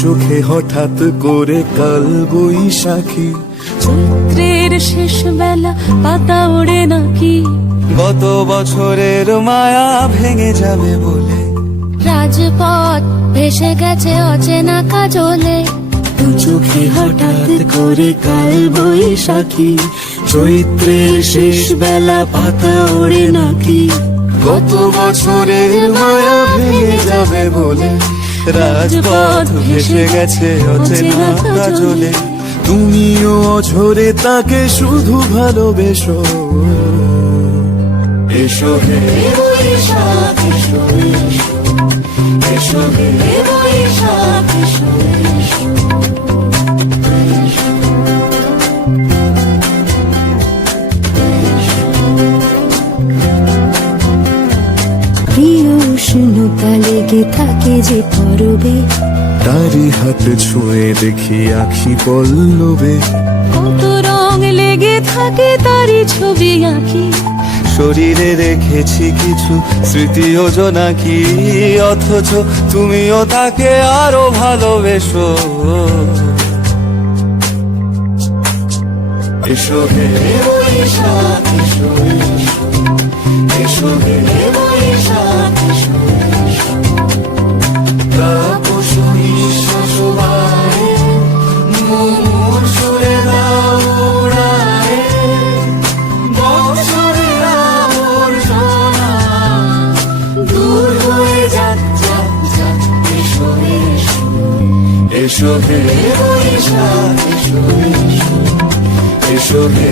চোখে হঠাৎ করে কাল বৈশাখী, চৈত্রের শেষ বেলা পাতা ওড়ে নাকি, গত বছরের মায়া ভেঙে যাবে বলে, রাজপথ ভেসে গেছে অচেনা কাজলে, দু চোখে হঠাৎ করে কাল বৈশাখী, চৈত্রের শেষ বেলা পাতা ওড়ে নাকি, গত বছরের মায়া ভেঙে যাবে বলে, রাজপথ ভেসে গেছে অচেনা কাজলে, তুমিও অঝরে তাকে শুধু ভালোবেসো। এসো হে বৈশাখ এসো, এসো হে বৈশাখ এসো, প্রিয় উষ্ণতা লেগে থাকে যে পরবে, তারি হাত ছুঁয়ে দেখি আখি পল্লবে, কত রং লেগে থাকে তারই ছবি আঁকি, শরীরে রেখেছি কিছু স্মৃতি ও জোনাকি, অথচ তুমিও তাকে আরো ভালোবেসো। এসো হে বৈশাখ এসো, এসো হে বৈশাখ এসো, তাপস নিঃশ্বাস বায়ে, মুমুর সুরে দাও উড়ায়ে, বৎসরের আবর্জনা দূর হয়ে যাক যাক যাক। এসো এসো, এসো হে বৈশাখ এসো, এসো হে